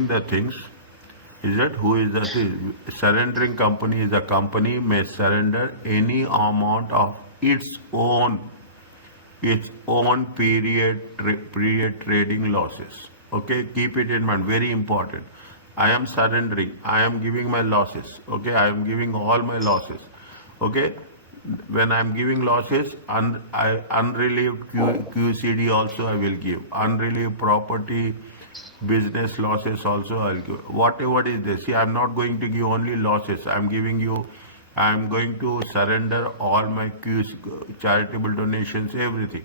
the things. Is that who is the thing? Surrendering company is a company may surrender any amount of its own period trading losses. Okay, keep it in mind, very important. I am surrendering, I am giving my losses. Okay, I am giving all my losses. Okay, when I am giving losses, unrelieved QCD also I will give, unrelieved property business losses also I'll give. Whatever is this, see, I'm not going to give only losses. I'm giving you, I'm going to surrender all my charitable donations, everything.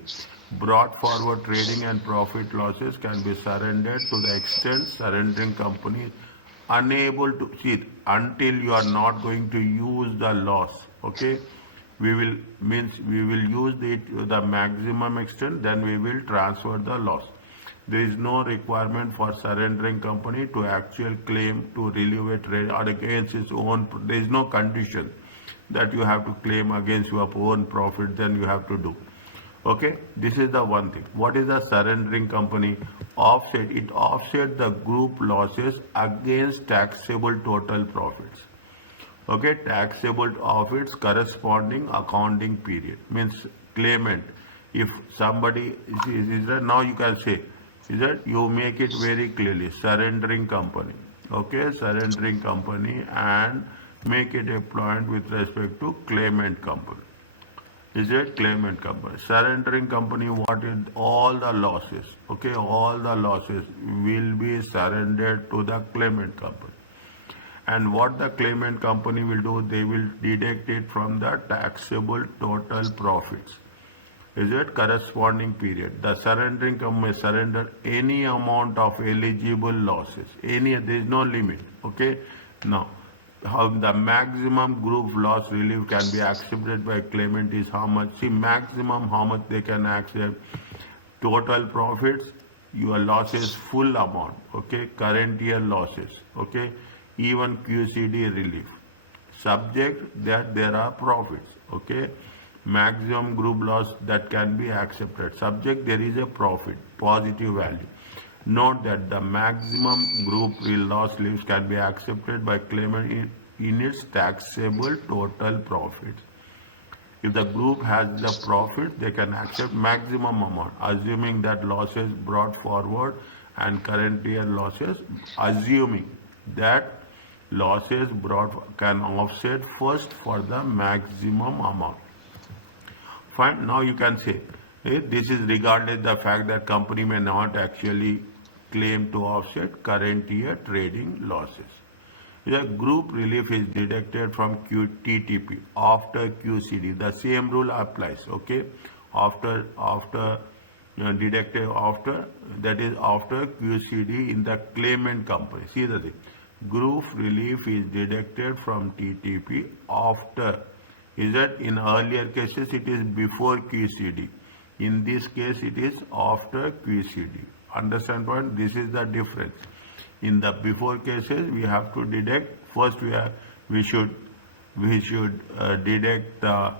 Brought forward trading and profit losses can be surrendered to the extent surrendering company unable to see it until you are not going to use the loss. Okay, we will use the maximum extent, then we will transfer the loss. There is no requirement for surrendering company to actual claim to relieve a trade or against its own. There is no condition that you have to claim against your own profit, then you have to do. Okay, this is the one thing. What is the surrendering company? Offset. It offset the group losses against taxable total profits. Okay, taxable of its corresponding accounting period. Means claimant. If somebody is that, now you can say, is that you make it very clearly, surrendering company. Okay, surrendering company, and make it a point with respect to claimant company. Is it claimant company? Surrendering company, what is all the losses? Okay, all the losses will be surrendered to the claimant company. And what the claimant company will do, they will deduct it from the taxable total profits. Is it corresponding period? The surrendering company may surrender any amount of eligible losses. There is no limit. Okay. Now, how the maximum group loss relief can be accepted by claimant is how much? See, maximum how much they can accept. Total profits, your losses, full amount. Okay. Current year losses. Okay. Even QCD relief. Subject that there are profits. Okay. Maximum group loss that can be accepted. Subject there is a profit, positive value. Note that the maximum group loss leaves can be accepted by claimant in its taxable total profits. If the group has the profit, they can accept maximum amount, assuming that losses brought forward and current year losses, assuming that losses brought can offset first for the maximum amount. Fine. Now you can say, this is regardless the fact that company may not actually claim to offset current year trading losses. The group relief is deducted from TTP after QCD. The same rule applies. Okay, after deducted after, that is after QCD in the claimant company. See the thing. Group relief is deducted from TTP after. Is that in earlier cases it is before QCD. In this case it is after QCD. Understand point? This is the difference. In the before cases we have to deduct. First we should deduct the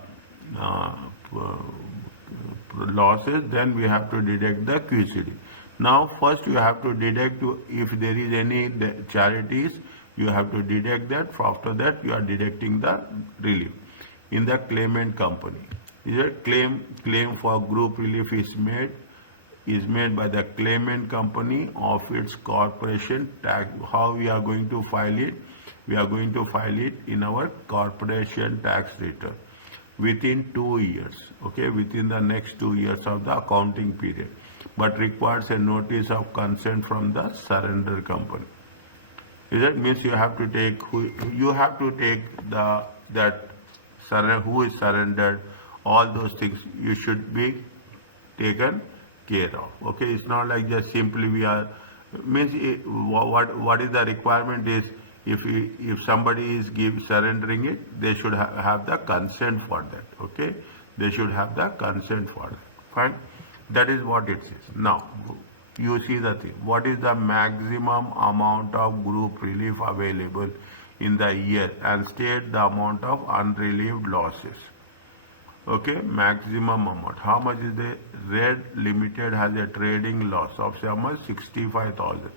losses. Then we have to deduct the QCD. Now first you have to deduct, if there is any charities, you have to deduct that. After that you are deducting the relief. In the claimant company, is a claim for group relief is made by the claimant company of its corporation tax. How we are going to file it? We are going to file it in our corporation tax return within 2 years. Okay, within the next 2 years of the accounting period, but requires a notice of consent from the surrender company. Is that means you have to take who is surrendered, all those things you should be taken care of. Okay, it's not like just simply we are means what is the requirement is, if somebody is surrendering it, they should have the consent for that. Okay, they should have the consent for that. Fine, that is what it says. Now you see the thing. What is the maximum amount of group relief available in the year, and state the amount of unrelieved losses. Okay, maximum amount. How much is the Red Limited has a trading loss of how much? 65,000.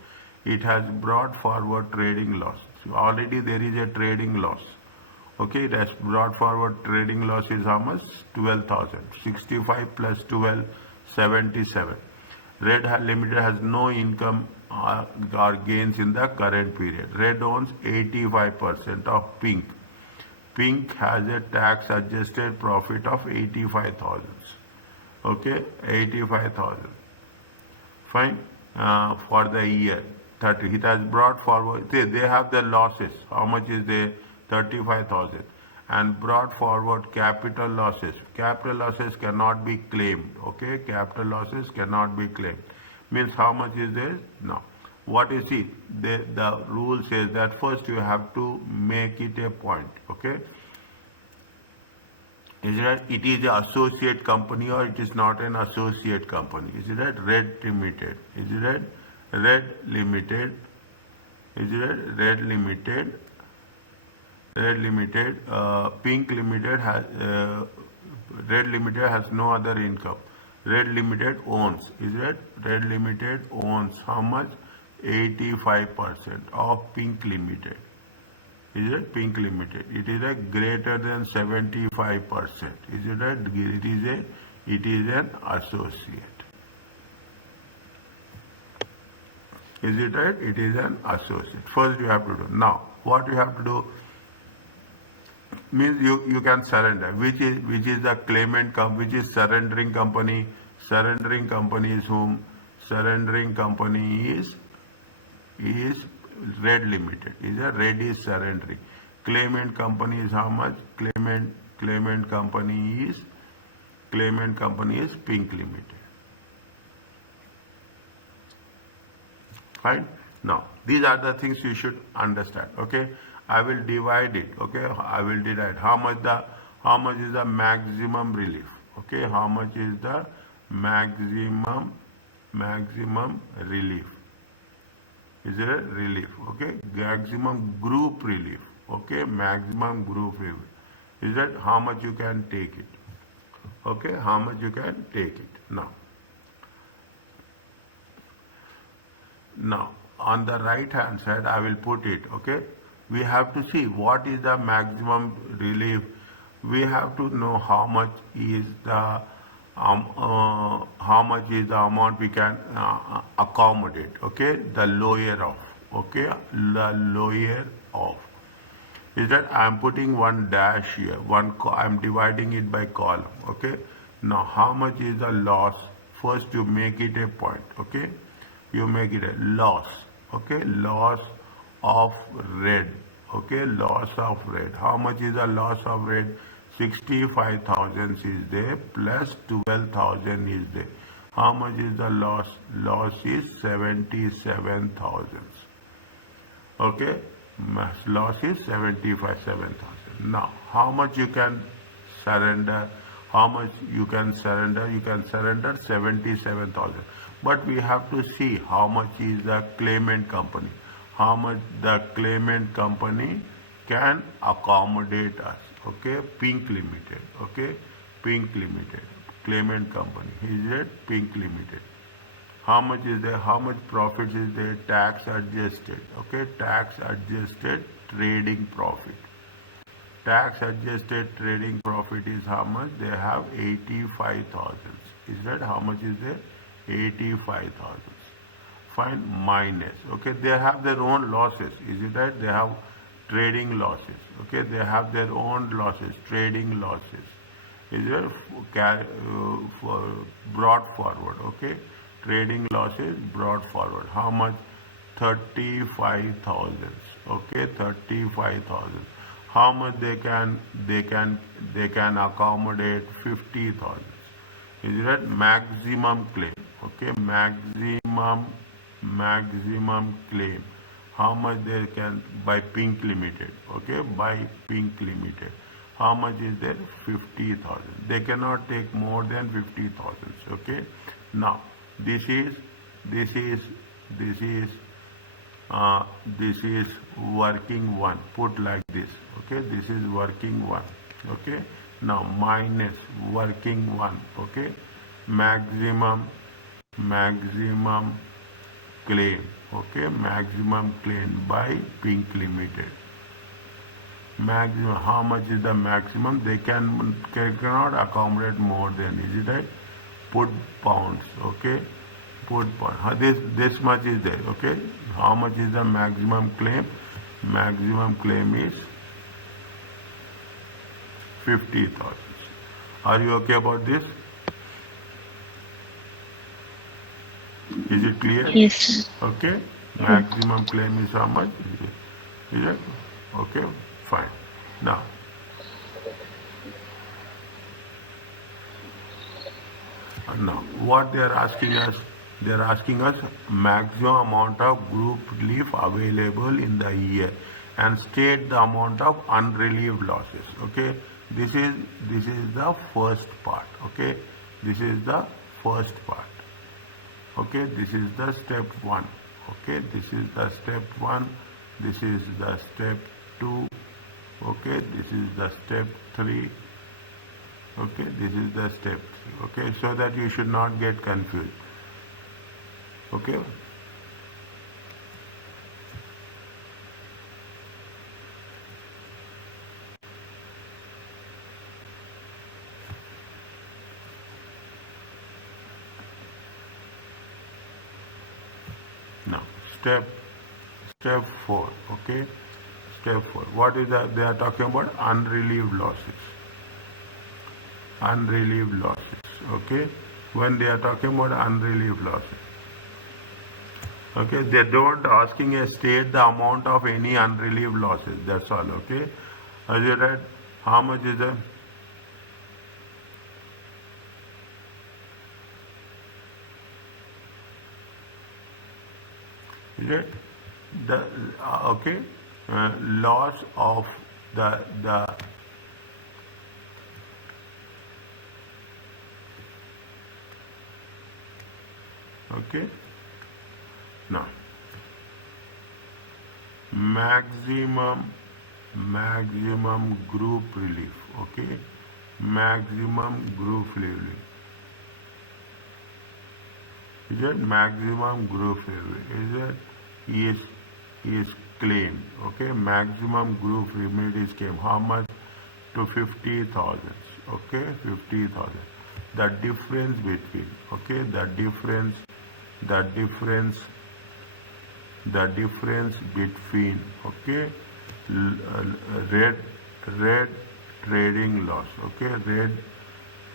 it has brought forward trading loss. So already there is a trading loss. Okay, it has brought forward trading loss is how much? 12,000. 65 plus 12, 77. Red Limited has no income or gains in the current period. Red owns 85% of Pink. Pink has a tax adjusted profit of 85,000. Okay, 85,000. Fine. For the year 30, it has brought forward, they have the losses. How much is there? 35,000. And brought forward capital losses. Capital losses cannot be claimed. Okay, capital losses cannot be claimed. Means how much is there? No. What you see, the rule says that first you have to make it a point. Okay, is it that it is an associate company or it is not an associate company? Is it that Red Limited? Is it that Red Limited? Is it that Red Limited? Red Limited, Pink Limited has, Red Limited has no other income. Red Limited owns, is it? Red Limited owns how much? 85% of Pink Limited. Is it Pink Limited? It is a greater than 75%. Is it a, it is an associate. Is it right? It is an associate. First you have to do. Now, what you have to do means you can surrender. Which is the claimant which is surrendering company? Surrendering company is whom? Surrendering company is Red Limited. Is a Red is surrendering. Claimant company is how much? Claimant company is Pink Limited. Fine. Now these are the things you should understand. Okay, I will divide it. Okay, I will divide how much is the maximum relief. Okay, how much is the maximum relief? Is it a relief? Okay, maximum group relief. Okay, maximum group relief. Is that how much you can take it? Okay, how much you can take it. Now on the right hand side I will put it. Okay, we have to see what is the maximum relief. We have to know how much is the amount we can accommodate. Okay, the lower of. Okay, the lower of is that I am putting one dash here. I am dividing it by column. Okay, now how much is the loss? First you make it a point. Okay, you make it a loss. Okay, loss of Red. Okay, loss of Red. How much is the loss of Red? 65,000 is there plus 12,000 is there. How much is the loss? Loss is 77,000. Okay, loss is 7,000. Now, how much you can surrender? How much you can surrender? You can surrender 77,000. But we have to see how much is the claimant company. How much the claimant company can accommodate us. Okay, Pink Limited. Okay, Pink Limited, claimant company. Is it Pink Limited? How much is there? How much profits is there? Tax adjusted. Okay, tax adjusted trading profit. Tax adjusted trading profit is how much? They have 85,000. Is that how much is there? 85,000. Fine, minus. Okay, they have their own losses. Is it right? They have trading losses. Okay, they have their own losses, trading losses. Is it brought forward? Okay, trading losses brought forward. How much? 35,000. Okay, 35,000. How much they can accommodate? 50,000. Is it right? Maximum claim. Okay, maximum claim. How much they can by Pink Limited. Okay, by Pink Limited. How much is there? 50,000. They cannot take more than 50,000. Okay. Now this is working one. Put like this. Okay, this is working one. Okay. Now minus working one. Okay, maximum claim. Okay, maximum claim by Pink Limited. Maximum, how much is the maximum? They cannot accommodate more than, is it right? Put pounds, okay? Put pound. This much is there, okay? How much is the maximum claim? Maximum claim is 50,000. Are you okay about this? Is it clear? Yes. Okay. Maximum claim is how much? Is it? Okay. Fine. Now, what they are asking us? They are asking us maximum amount of group relief available in the year and state the amount of unrelieved losses. Okay. This is the first part. Okay. This is the first part. Okay, this is the step 1. Okay, this is the step 1. This is the step 2. Okay, this is the step 3. Okay, this is the step 3. Okay, so that you should not get confused. Okay. Now, step 4. Okay, step 4. What is that? They are talking about unrelieved losses. Unrelieved losses. Okay, when they are talking about unrelieved losses. Okay, they don't asking a state the amount of any unrelieved losses. That's all. Okay, as you read, how much is the? Is it the okay loss of the okay now maximum group relief. Okay, maximum group relief. Is it maximum group relief? Is claimed. Okay, maximum group limit is claimed. How much? To 50,000. Okay, 50,000. The difference between. Okay, the difference between. Okay, red trading loss. Okay,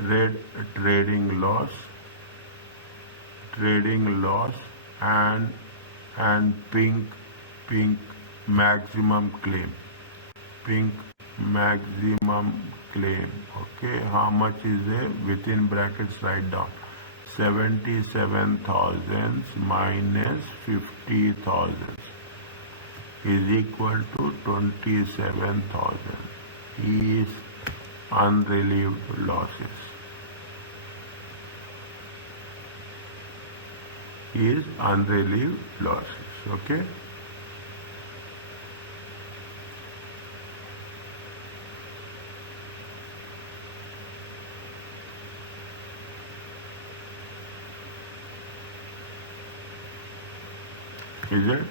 red trading loss and pink maximum claim. Pink maximum claim. Okay, how much is there? Within brackets write down 77,000 minus 50,000 is equal to 27,000 is unrelieved losses. Is unrelieved losses. Okay. Is it?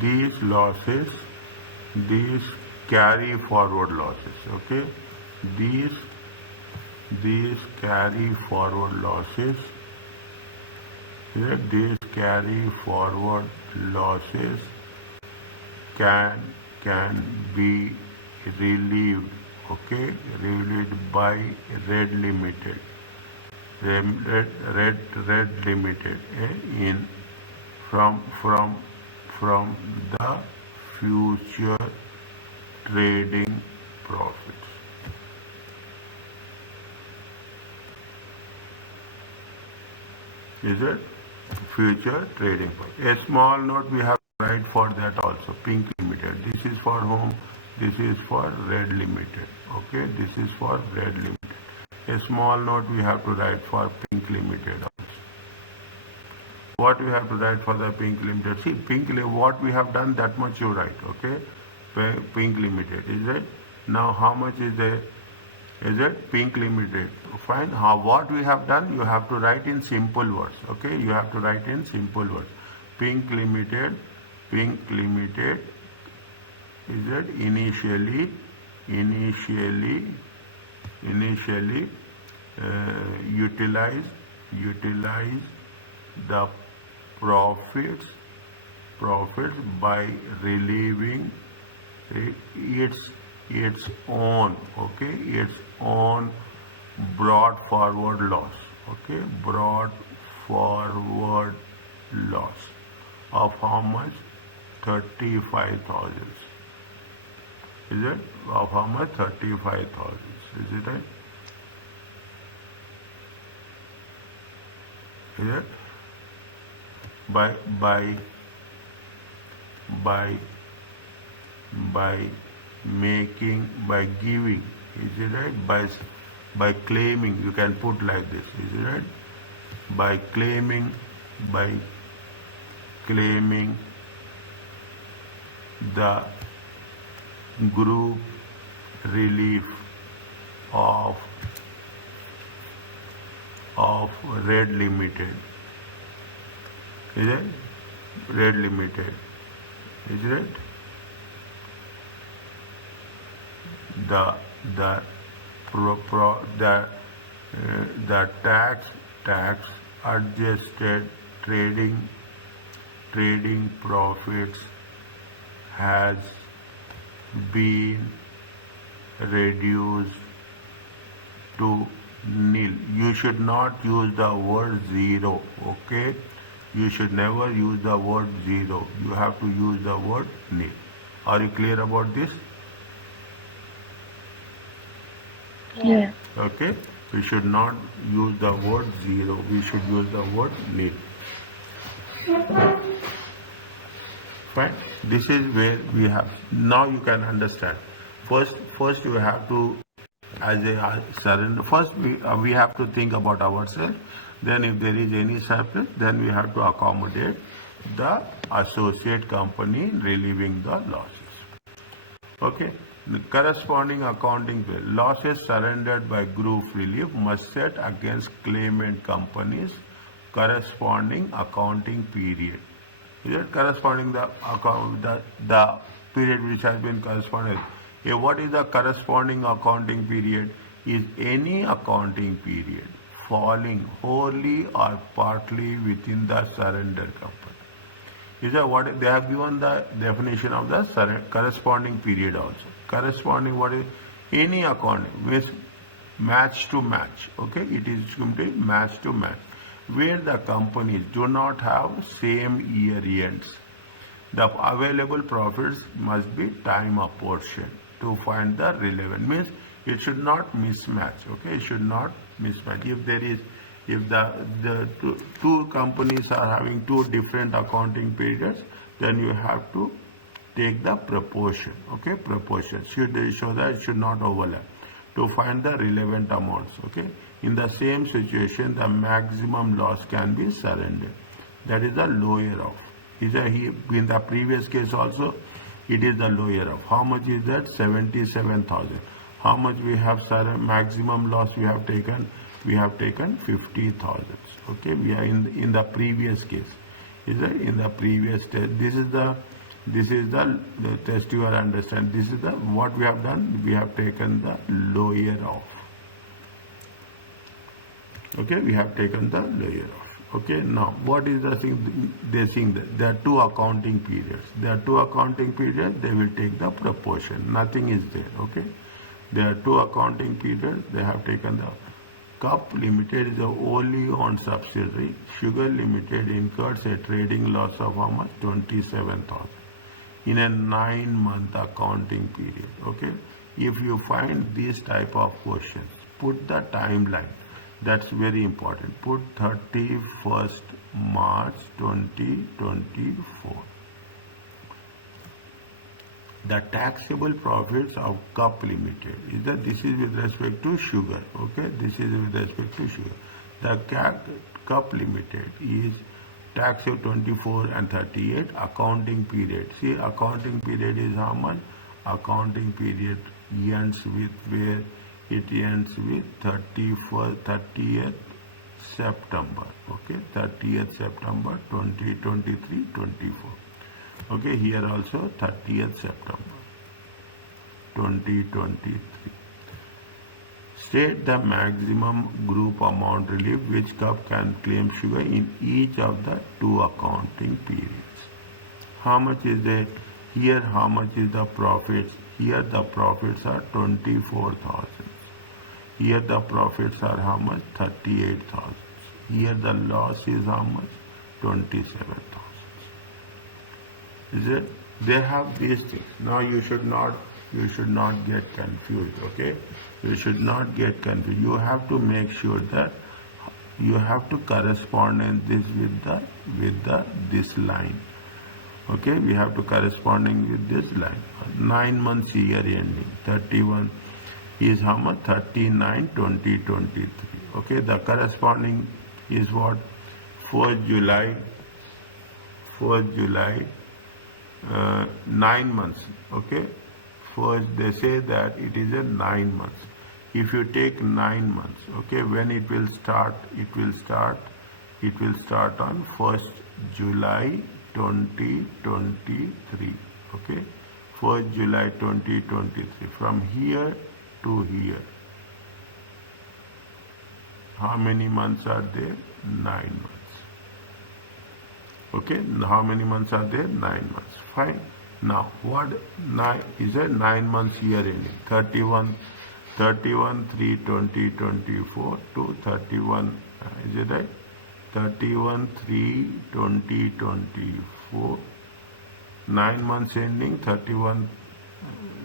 These losses, these carry forward losses. Okay. These carry forward losses. These carry forward losses can be relieved. Okay, relieved by Red Limited. Red Limited in from the future trading profits. Is it? Future trading profit. A small note we have to write for that also. Pink Limited. This is for whom? This is for Red Limited. Okay, this is for Red Limited. A small note we have to write for Pink Limited also. What we have to write for the Pink Limited? See, what we have done, that much you write. Okay, Pink Limited. Is it? Now how much is the? Is it? Pink Limited. Fine. What we have done, you have to write in simple words. Okay, you have to write in simple words. Pink Limited is that initially utilize the profits by relieving its own brought forward loss, brought forward loss of how much? 35,000. Is it? Of how much? 35,000. Is it right? Is it? By giving, is it right? By claiming, you can put like this, is it right? By claiming the group relief of Red Limited. Is it? Red Limited. Is it? The tax adjusted trading profits has been reduced to nil. You should not use the word zero, okay? You should never use the word zero. You have to use the word nil. Are you clear about this? Yeah. Okay? We should not use the word zero. We should use the word nil. Fine. This is where we have. Now you can understand. First you have to, as a surrender. First we have to think about ourselves. Then if there is any surplus, then we have to accommodate the associate company in relieving the losses. Okay. The corresponding accounting period. Losses surrendered by group relief must set against claimant companies corresponding accounting period. Is it corresponding the period which has been corresponded? What is the corresponding accounting period? Is any accounting period falling wholly or partly within the surrender company. Is that what they have given the definition of the corresponding period also. Corresponding what is any accounting with match to match. Okay, it is simply match to match, where the companies do not have same year ends. The available profits must be time apportioned to find the relevant. Means it should not mismatch. Okay, it should not mismatch. If the two companies are having two different accounting periods, then you have to take the proportion. Okay, proportion should show that it should not overlap to find the relevant amounts. Okay, in the same situation, the maximum loss can be surrendered. That is the lower of. In the previous case also, it is the lower of. How much is that? 77,000. How much we have maximum loss we have taken? We have taken 50,000. Okay, we are in the previous case. Is it in the previous test? This is the test you are understand. This is the what we have done. We have taken the lower of. Okay, we have taken the lower of. Okay, now what is the thing? They think that there are two accounting periods. There are two accounting periods. They will take the proportion. Nothing is there. Okay, there are two accounting periods. They have taken the. Cup Limited is the wholly owned subsidiary. Sugar Limited incurs a trading loss of how much? 27,000 in a 9-month accounting period. Okay, if you find these type of questions, put the timeline. That's very important. Put 31st March 2024. The taxable profits of Cup Limited is that this is with respect to sugar. Okay, this is with respect to sugar. The Cup Limited is taxable 24 and 38 accounting period. See, accounting period is how much? Accounting period ends with where it ends with 30th September. Okay, 30th September 2023 24. Okay, here also 30th September 2023. State the maximum group amount relief which CUP can claim sugar in each of the two accounting periods. How much is it? Here how much is the profits? Here the profits are 24,000. Here the profits are how much? 38,000. Here the loss is how much? 27,000. Is it? They have these things. Now you should not get confused. Okay? You should not get confused. You have to make sure that you have to correspond in this with this line. Okay, we have to corresponding with this line. 9 months year ending 31 is how much? 39/2023. Okay, the corresponding is what? 4th July 9 months. Okay, first they say that it is a 9 months. If you take 9 months, okay, when it will start? It will start on 1st July 2023. Okay, 1st July 2023. From here to here, how many months are there? 9 months. Okay, how many months are there? 9 months. Fine. Now, what is a 9 months year ending? 31/3/2024 to 31, is it right? 31/3/2024. 9 months ending 31.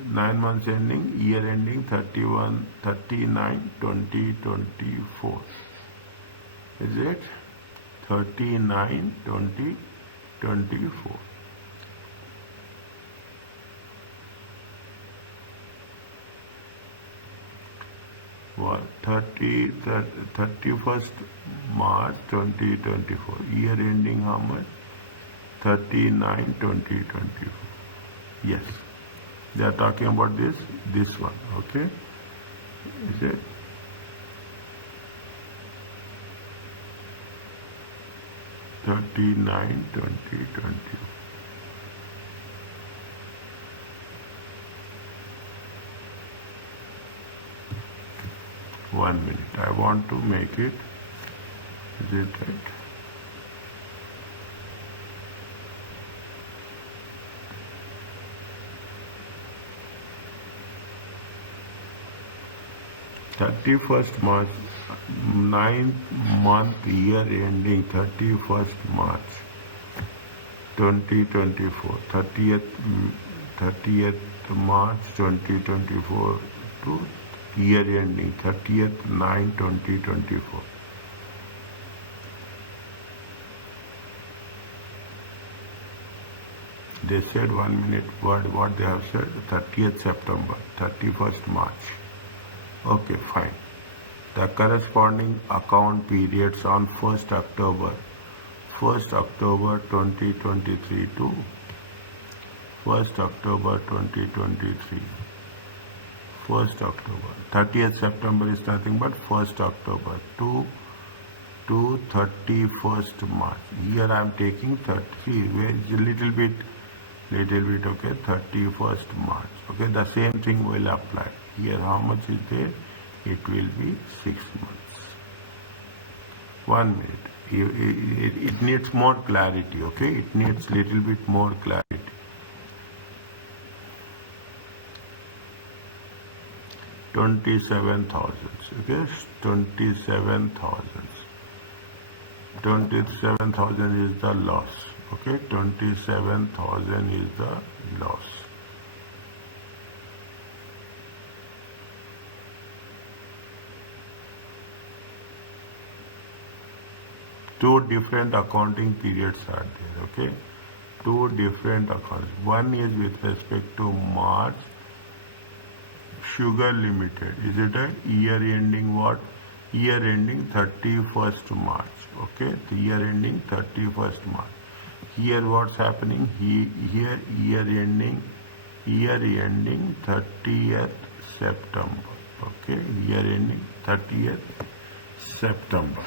9 months ending, year ending 39/2024. Is it? 39/2024. What? 31st March 2024. Year ending how much? 39/2024. Yes. They are talking about this one. Okay. Is it? (39/2020). 1 minute. I want to make it. Is it right? (31st March), 9-month year ending 31st March 2024, 30th March 2024 to year ending 30th/9/2024. They said 1 minute what they have said, 30th September, 31st March. Okay, fine. The corresponding account periods on 1st October 2023 to 1st October 2023. 1st October. 30th September is nothing but 1st October to 31st March. Here I am taking 30, where is a little bit, okay, 31st March. Okay, the same thing will apply. Here how much is there? It will be 6 months. 1 minute. It needs more clarity, okay? It needs little bit more clarity. 27,000, okay? 27,000. 27,000 is the loss, okay? 27,000 is the loss. Two different accounting periods are there, okay? Two different accounts. One is with respect to March Sugar Limited. Is it a year ending what? Year ending 31st March, okay? The year ending 31st March. Here what's happening? Here year ending 30th September, okay? Year ending 30th September.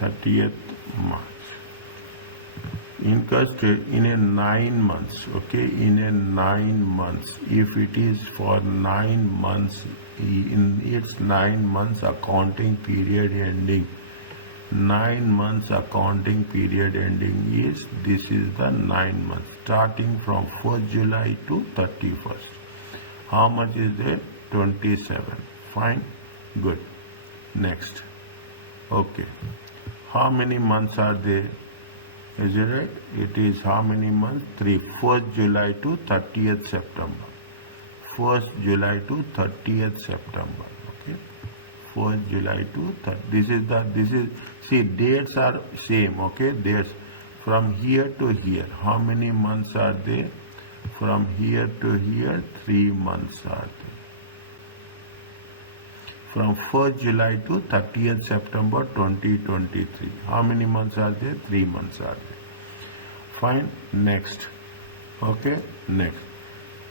30th March. Interest rate in a 9 months, okay, in a 9 months, if it is for 9 months, in its 9 months accounting period ending, 9 months accounting period ending is, this is the 9 months, starting from 1st July to 31st. How much is there? 27. Fine, good. Next. Okay. How many months are there? Is it right? It is how many months? 3. 1st July to 30th September. 1st July to 30th September. Okay. 1st July to 30th. See, dates are same. Okay. Dates from here to here. How many months are there? From here to here, 3 months are there. From 1st July to 30th September 2023. How many months are there? 3 months are there. Fine. Next. Okay. Next.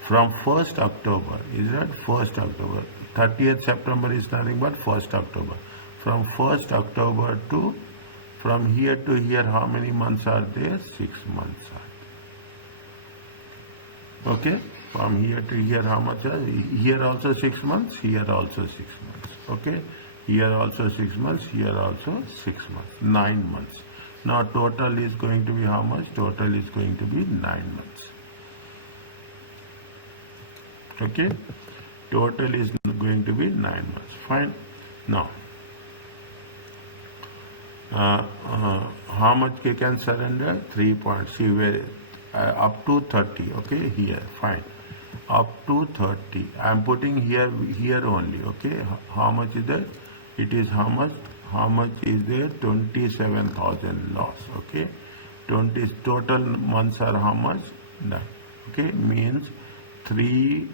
From 1st October, is that 1st October? 30th September is nothing but 1st October. From 1st October to, from here to here, how many months are there? 6 months are there. Okay. From here to here, how much are here? Also 6 months, here also 6 months. Okay, here also 6 months, here also 6 months, 9 months. Now total is going to be how much? Total is going to be 9 months. Okay, total is going to be 9 months. Fine. Now, how much you can surrender? 3 points. See where up to 30. Okay, here. Fine. Up to 30. I am putting here only. Okay. How much is there? It is how much? How much is there? 27,000 loss. Okay. 20 total months are how much? 9. Okay. Means 3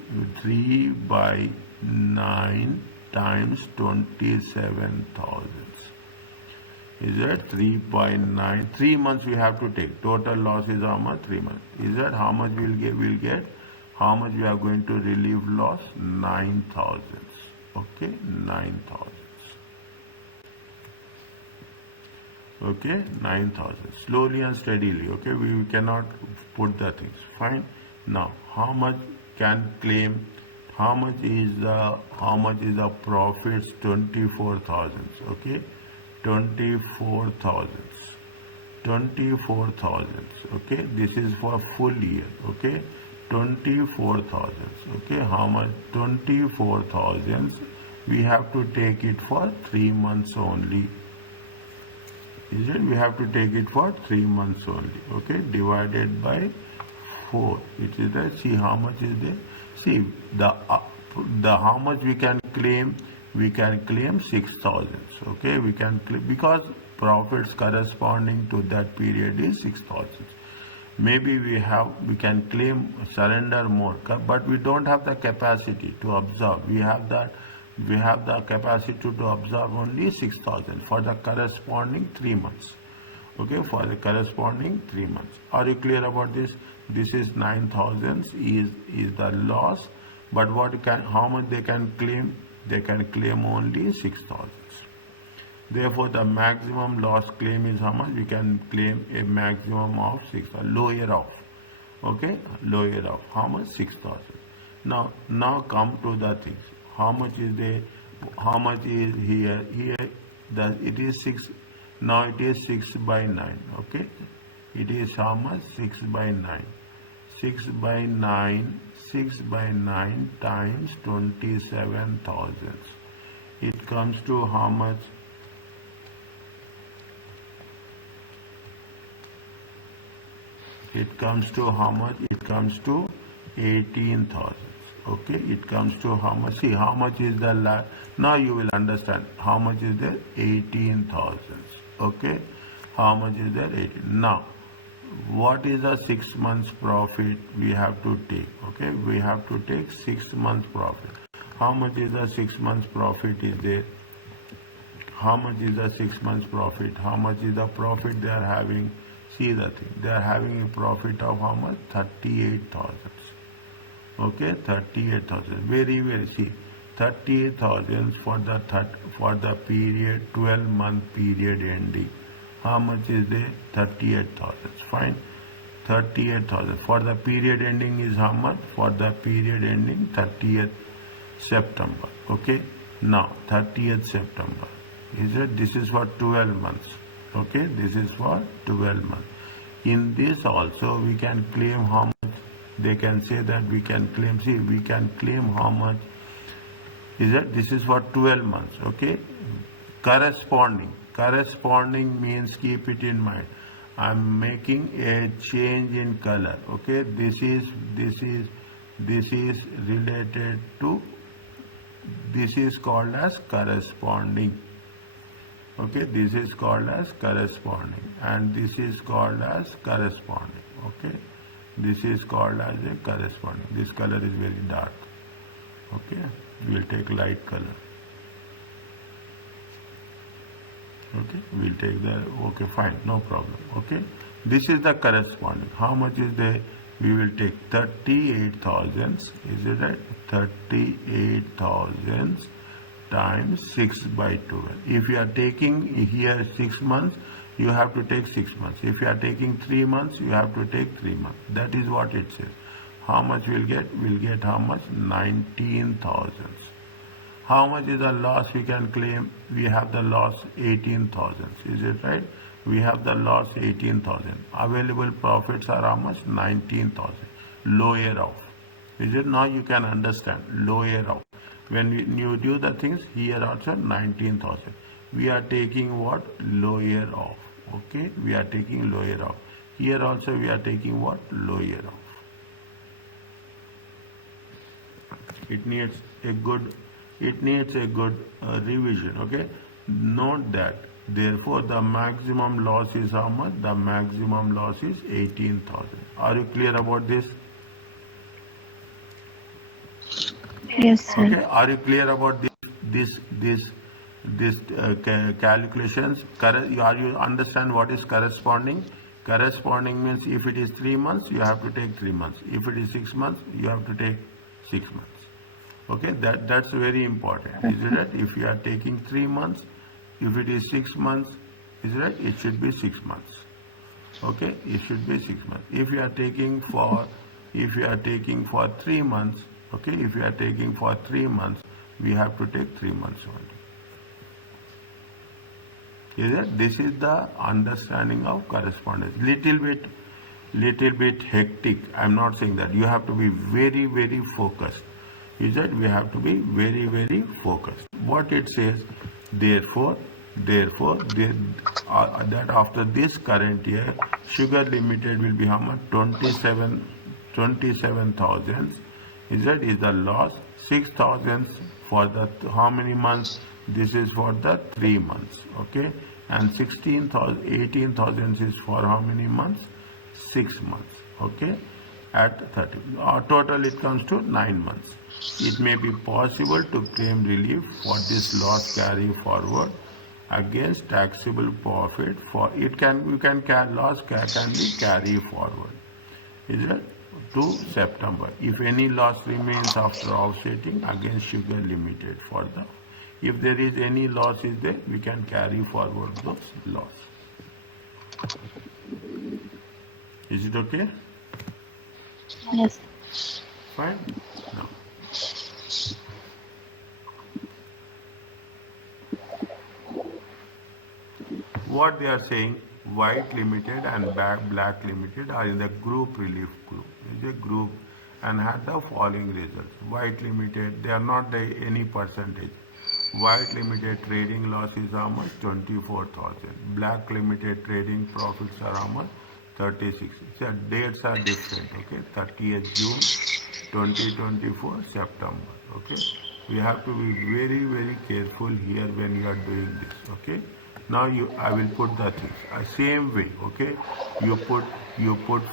by 9 times 27,000. Is that 3 by 9? 3 months we have to take. Total loss is how much? 3 months. Is that how much we'll get? We'll get. How much we are going to relieve loss? 9,000. Okay, 9,000. Okay, 9,000. Slowly and steadily. Okay, we cannot put the things. Fine. Now, how much can claim? How much is the profits? 24,000. Okay, 24,000. 24,000. Okay, this is for full year. Okay. 24,000. Okay, how much? 24,000. We have to take it for 3 months only. Is it? We have to take it for 3 months only. Okay, divided by 4. It is there. See how much is there. See the how much we can claim. We can claim 6,000. Okay, we can claim because profits corresponding to that period is 6,000. Maybe we can claim surrender more, but we don't have the capacity to absorb. We have the capacity to absorb only 6,000 for the corresponding 3 months. Okay, for the corresponding 3 months. Are you clear about this? This is 9,000 is the loss, but how much they can claim? They can claim only 6,000. Therefore, the maximum loss claim is how much? We can claim a maximum of 6,000. Lower of. Okay, lower of. How much? 6,000. Now come to the things. How much is there? How much is here? Here, it is 6. Now it is 6 by 9. Okay, it is how much? 6 by 9. 6 by 9. 6 by 9 times 27,000. It comes to how much? It comes to how much? It comes to 18,000. Okay, it comes to how much? See how much is the now you will understand how much is there? 18,000. Okay, how much is there? 18. Now, what is the 6 months profit we have to take? Okay, we have to take 6 months profit. How much is the 6 months profit is there? How much is the 6 months profit? How much is the profit they are having? See the thing. They are having a profit of how much? 38,000. Okay, 38,000. Very see. 38,000 for the period 12-month period ending. How much is there? 38,000. Fine. 38,000. For the period ending is how much? For the period ending 30th September. Okay. Now 30th September. Is it? This is for 12 months. Okay. This is for 12 months. In this also we can claim how much. They can say that we can claim. See, we can claim how much. Is it? This is for 12 months. Okay. Corresponding means, keep it in mind, I'm making a change in color. Okay, this is related to, this is called as corresponding. Okay, this is called as corresponding, and this is called as corresponding. Okay, this is called as a corresponding. This color is very dark. Okay, we'll take light color. Okay, we'll take the, okay, fine, no problem. Okay, this is the corresponding. How much is there? We will take 38,000, is it right? 38,000 times 6 by 12. If you are taking here 6 months, you have to take 6 months. If you are taking 3 months, you have to take 3 months. That is what it says. How much we'll get? We'll get how much? 19,000. How much is the loss we can claim? We have the loss 18,000. Is it right? We have the loss 18,000. Available profits are how much? 19,000. Lower off. Is it? Now you can understand. Lower off. When you do the things, here also 19,000. We are taking what? Lower off. Okay? We are taking lower off. Here also we are taking what? Lower off. It needs a good revision. Okay, note that therefore the maximum loss is how much? The maximum loss is 18,000. Are you clear about this? Yes, sir. Okay, are you clear about this calculations? Are you understand what is corresponding? Corresponding means if it is 3 months, you have to take 3 months. If it is 6 months, you have to take 6 months. Okay, that's very important. Is it right? If you are taking 3 months, if it is 6 months, is it right? It should be 6 months. Okay, it should be 6 months. If you are taking for 3 months, okay, if you are taking for 3 months, we have to take 3 months only. Is it? This is the understanding of correspondence. Little bit hectic. I'm not saying that. You have to be very, very focused. Is that we have to be very, very focused. What it says, therefore, that after this current year, Sugar Limited will be how much? 27,000. Is that is the loss? 6,000 for the how many months? This is for the 3 months. Okay, and 18,000 is for how many months? 6 months. Okay, at 30. Total it comes to 9 months. It may be possible to claim relief for this loss carry forward against taxable profit. For it can can be carry forward. Is it to September? If any loss remains after offsetting against Sugar Limited for the, if there is any loss is there, we can carry forward those loss. Is it okay? Yes. Fine. Now. What they are saying, White Limited and Black Limited are in the group relief group. It's a group and had the following results. White Limited, they are not any percentage. White Limited trading loss is how much? 24,000. Black Limited trading profits are how much? 36. So dates are different. Okay, 30th June 2024 September. Okay, we have to be very, very careful here when you are doing this. Okay, now I will put the things same way. Okay, you put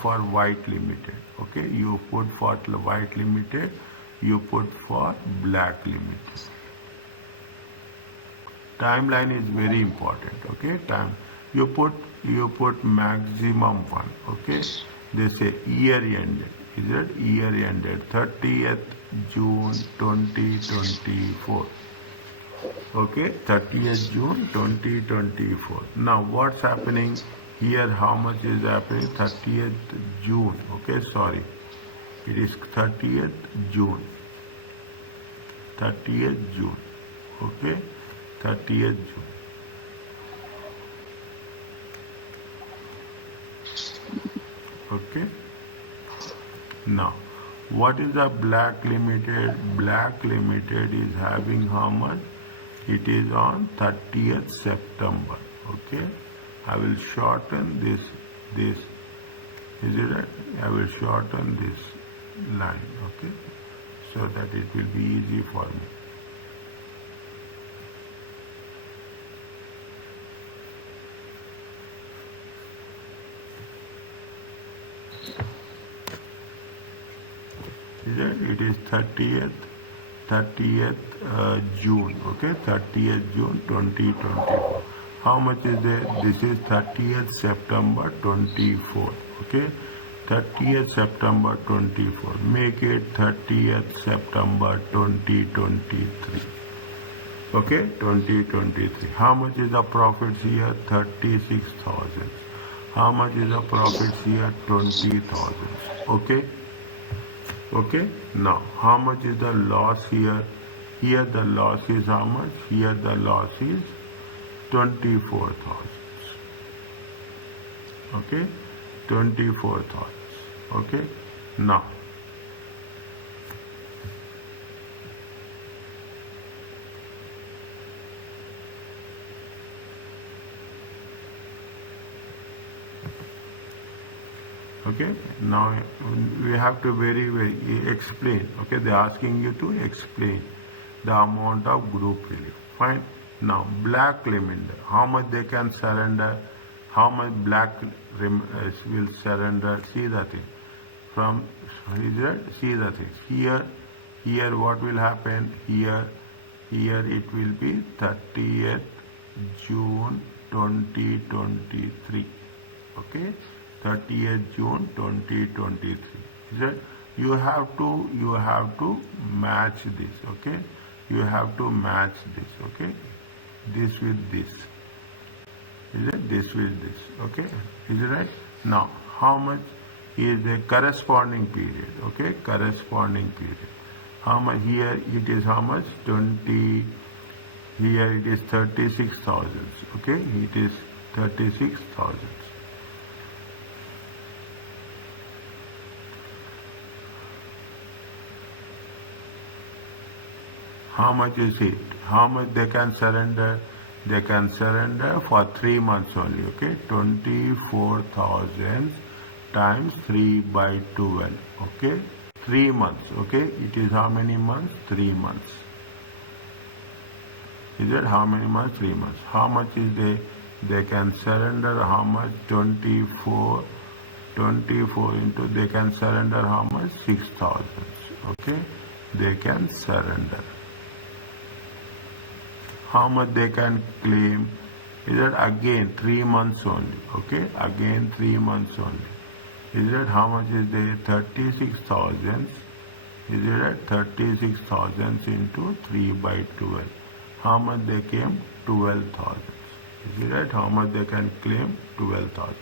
for White Limited. Okay, you put for White Limited, you put for Black Limited. Timeline is very important. Okay, time you put maximum one. Okay, they say year ended. Is it year ended 30th June 2024? Okay, 30th June 2024. Now what's happening here? How much is happening? 30th June. Okay, sorry. It is 30th June. 30th June. Okay, 30th June. Okay. Now, what is the Black Limited? Black Limited is having how much? It is on 30th September. Okay. I will shorten this. Is it right? I will shorten this line. Okay. So that it will be easy for me. It is 30th June, okay, 30th June 2024. How much is there? This is 30th September 24, okay, 30th September 24. Make it 30th September 2023, okay, 2023. How much is the profits here? 36,000. How much is the profits here? 20,000, okay. Okay, now how much is the loss here? Here the loss is how much? Here the loss is 24,000. Okay, 24,000. Okay, now okay, now we have to very explain. Okay, they are asking you to explain the amount of group relief. Fine. Now black limiter, how much they can surrender, how much black will surrender. See the thing from see the thing here what will happen here it will be 30th June 2023. Okay, 30th June 2023. Is that you have to match this. Okay, you have to match this. Okay, this with this. Is it this with this? Okay, is it right? Now how much is the corresponding period? Okay, corresponding period. How much here it is? How much? 20. Here it is 36,000. Okay, it is 36,000. How much is it? How much they can surrender? They can surrender for 3 months only. Okay, 24,000 times 3 by 12. Okay, 3 months. Okay, it is how many months? 3 months. Is it how many months? 3 months. How much is they can surrender? How much? 24 into they can surrender how much? 6,000. Okay, they can surrender. How much they can claim? Is that again 3 months only? Okay, again 3 months only. Is that how much is there? 36,000. Is it at 36,000 into 3 by 12? How much they came? 12,000. Is it right? How much they can claim? 12,000.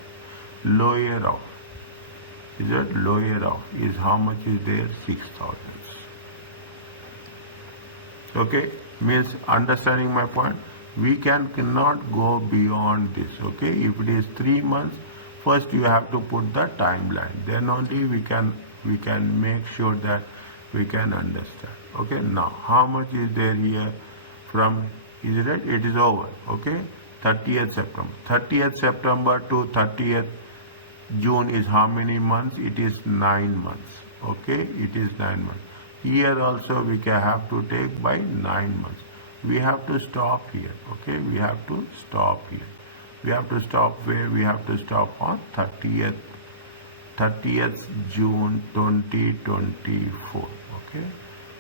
Lower of. Is that lower of is how much is there? 6,000. Okay, means understanding my point. We cannot go beyond this. Okay, if it is 3 months, first you have to put the timeline. Then only we can make sure that we can understand. Okay, now how much is there here? From is it right? It is over. Okay, 30th September. 30th September to 30th June is how many months? It is 9 months. Okay, it is 9 months. Here also we can have to take by 9 months. We have to stop here. Okay, we have to stop here. We have to stop where? We have to stop on 30th June 2024. Okay,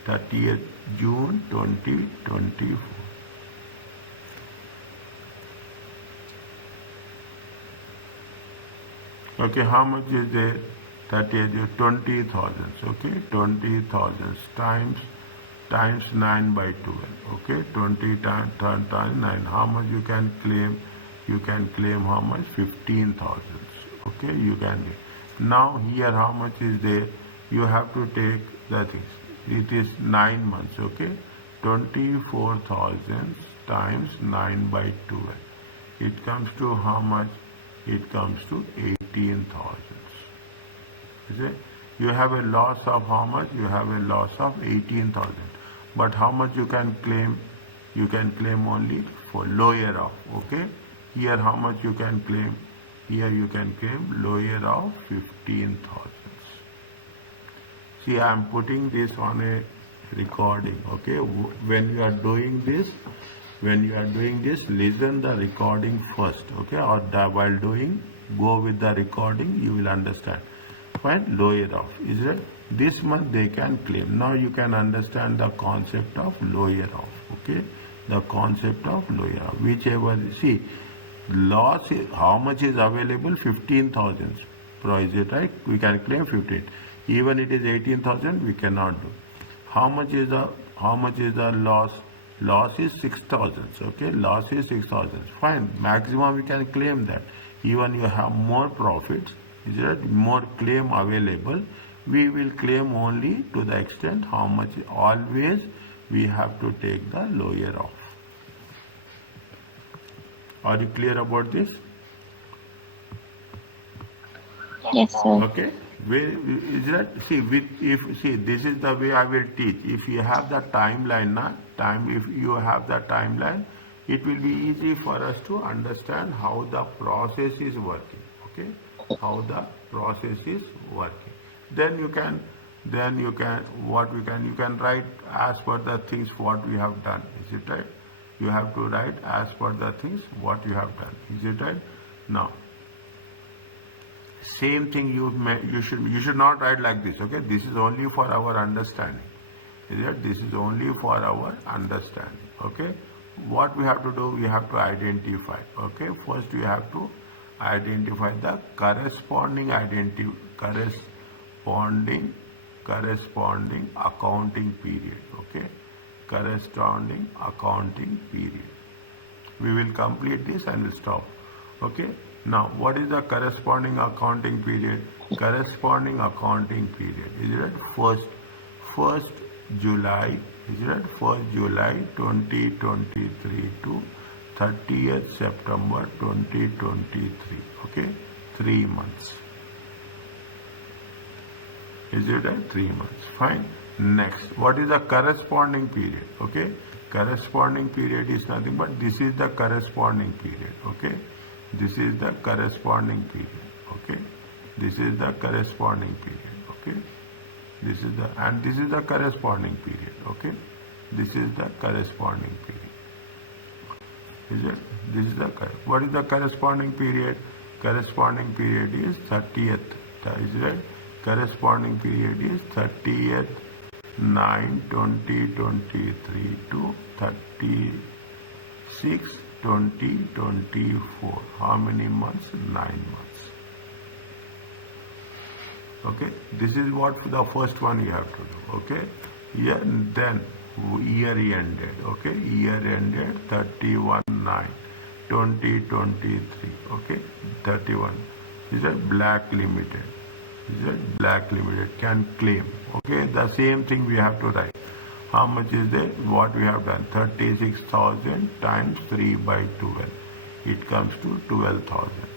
30th June 2024. Okay, how much is there? 30th June, 20,000. Okay, 20,000 times times 9 by 12. Okay, 20 times 9. How much you can claim? You can claim how much? 15,000. Okay, you can. Now here how much is there? You have to take the things. It is 9 months. Okay, 24,000 times 9 by 12. It comes to how much? It comes to 18,000. You see? You have a loss of how much? You have a loss of 18,000. But how much you can claim? You can claim only for lower of. Okay? Here how much you can claim? Here you can claim lower of 15,000. See, I am putting this on a recording. Okay? When you are doing this, listen the recording first. Okay? Or while doing, go with the recording. You will understand. Fine, lower off. Is it? This month they can claim. Now you can understand the concept of lower off. Okay, the concept of lower off. Whichever, see, loss. How much is available? 15,000. Is it right? We can claim 15. Even it is 18,000, we cannot do. How much is the loss? Loss is 6,000. Okay, loss is 6,000. Fine. Maximum we can claim that. Even you have more profits. Is there more claim available? We will claim only to the extent how much. Always we have to take the lower off. Are you clear about this? Yes, sir. Okay. Is that, see, this is the way I will teach. If you have the timeline, if you have the timeline, it will be easy for us to understand how the process is working. Okay, how the process is working. Then you can write as per the things what we have done. Is it right? You have to write as per the things what you have done. Is it right? Now, same thing you should not write like this. Okay, this is only for our understanding. Is it? This is only for our understanding. Okay, what we have to do? We have to identify. Okay, first we have to identify the corresponding accounting period. Okay, corresponding accounting period. We will complete this and we'll stop. Okay, now what is the corresponding accounting period? Corresponding accounting period, is it first July, is it 1st July 2023 to 30th September 2023. Okay, 3 months. Is it right? 3 months. Fine. Next, what is the corresponding period? Okay, corresponding period is nothing but this is the corresponding period. Okay, this is the corresponding period. Okay, this is the corresponding period. Okay, this is the corresponding period. Okay, this is the corresponding period. Is it? This is the, what is the corresponding period? Corresponding period is 30th. Is it? Corresponding period is 30th 9/2023 to 36/2024. How many months? 9 months. Okay, this is what the first one you have to do. Okay, yeah, then year ended. Okay, year ended 31/9/2023. Okay, 31. Is it black limited? Is it black limited can claim? Okay, the same thing we have to write. How much is there? What we have done? 36,000 times 3/12. It comes to 12,000.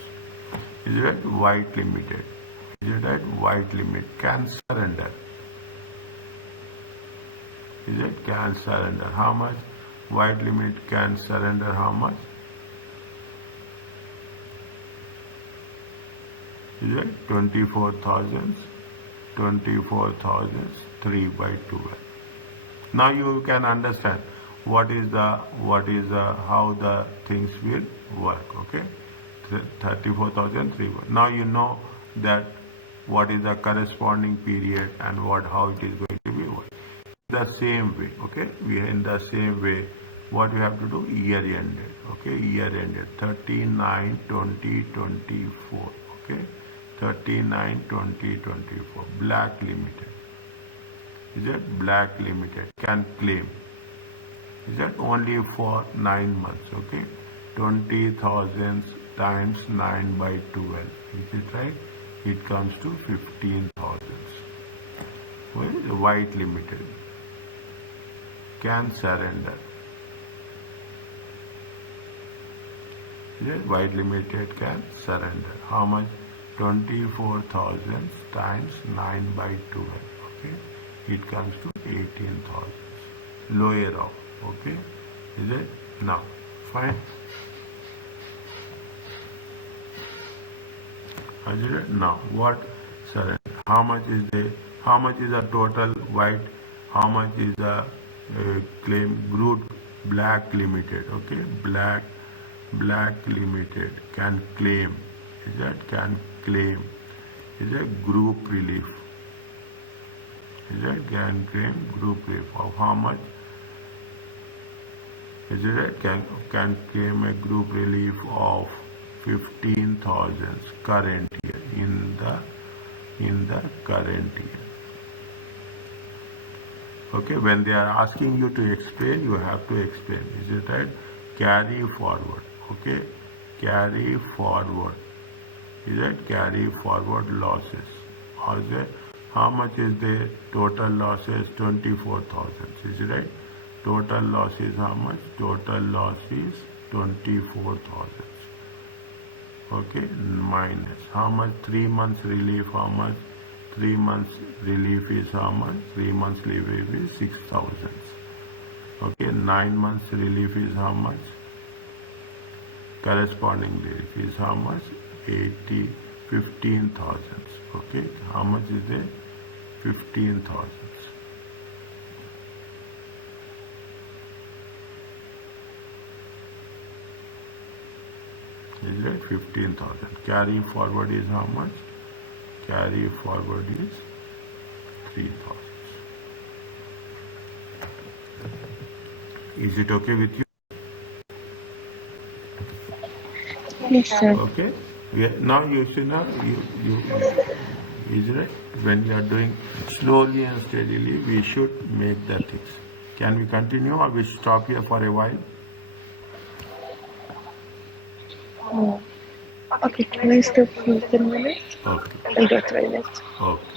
Is it white limited? Is it right? White limit can surrender. Is it can surrender? How much? White limit can surrender how much? Is it 24,000? 24,000 3/12. Now you can understand what is the how the things will work. Okay, 34,000 3. Now you know that what is the corresponding period and how it is going to be work. The same way. Okay, we are in the same way. What you have to do? Year ended. Okay, year ended 39/2024. Okay, 39/2024. Black limited. is that Black Limited can claim, is that only for 9 months, okay? 20,000 times 9 by 12, is it right? It comes to 15,000. Well, White Limited can surrender. Is White Limited can surrender. How much? 24,000 times 9 by 12, okay? It comes to 18,000. Lower off, okay? Is it? Now, fine. Is it? Now, what surrender? How much is the? How much is the total white? How much is the claim group Black Limited? Okay, Black Limited can claim. Is that can claim? Is a group relief. Is that can claim group relief of how much? Is it can claim a group relief of 15,000 current year in the current year. Okay, when they are asking you to explain, you have to explain. Is it right? Carry forward. Okay, carry forward. Is it carry forward losses? Or is it, how much is the total losses? 24,000. Is it right? Total loss is how much? Total loss is 24,000. Okay, minus how much? 3 months relief. How much? 3 months relief is how much? 3 months relief is 6,000. Okay, 9 months relief is how much? Corresponding relief is how much? 15,000. Okay, how much is there? 15,000. Is that 15,000? Carry forward is how much? Carry forward is 3,000. Is it okay with you? Yes, sir. Okay. Now you see now you is it when you are doing slowly and steadily, we should make the things. Can we continue or we stop here for a while? Oh. Okay, can I stop for 10 minutes? Okay. I'll go toilet. Okay.